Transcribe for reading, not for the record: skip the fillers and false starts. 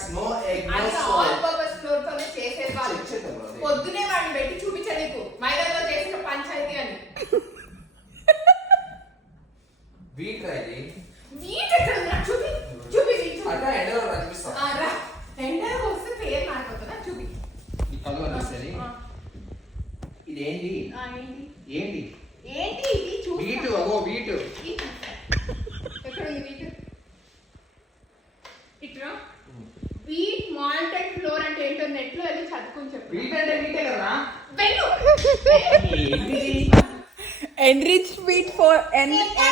nuts, no egg, no అది salt. All purpose floor తోనే చేసేది వాళ్ళు. చేద్దాం bro, అదే. పొద్దునే వాడిని పెట్టి చూపించా నీకు మైదాతో చేసిన పంచాయతీ అని. వీట్ రా ఇది. వీట్ ఎక్కడ ఉందిరా? చూపి చూపి చూపి. అట్లా ఎండలో రా చూపిస్తా. రా ఎండలో వస్తే పేరు మారిపోతుందా? చూపి. ఈ కళ్ళు అనిపిస్తుంది. ఇదేంటి? ఏంటి? ఏంటి ఇది? చూపి. వీటు, అగో వీటు. ఎక్కడ ఉంది వీటు? ఇట్రా. వీట్ మాల్టెడ్ ఫ్లోర్ అంటే ఏంటో నెట్ లో వెళ్ళి చదువుకొని చెప్పు. వీట్ అంటే వీటే కదా. వెళ్ళు. ఏంటిది? Enriched wheat for NAFR.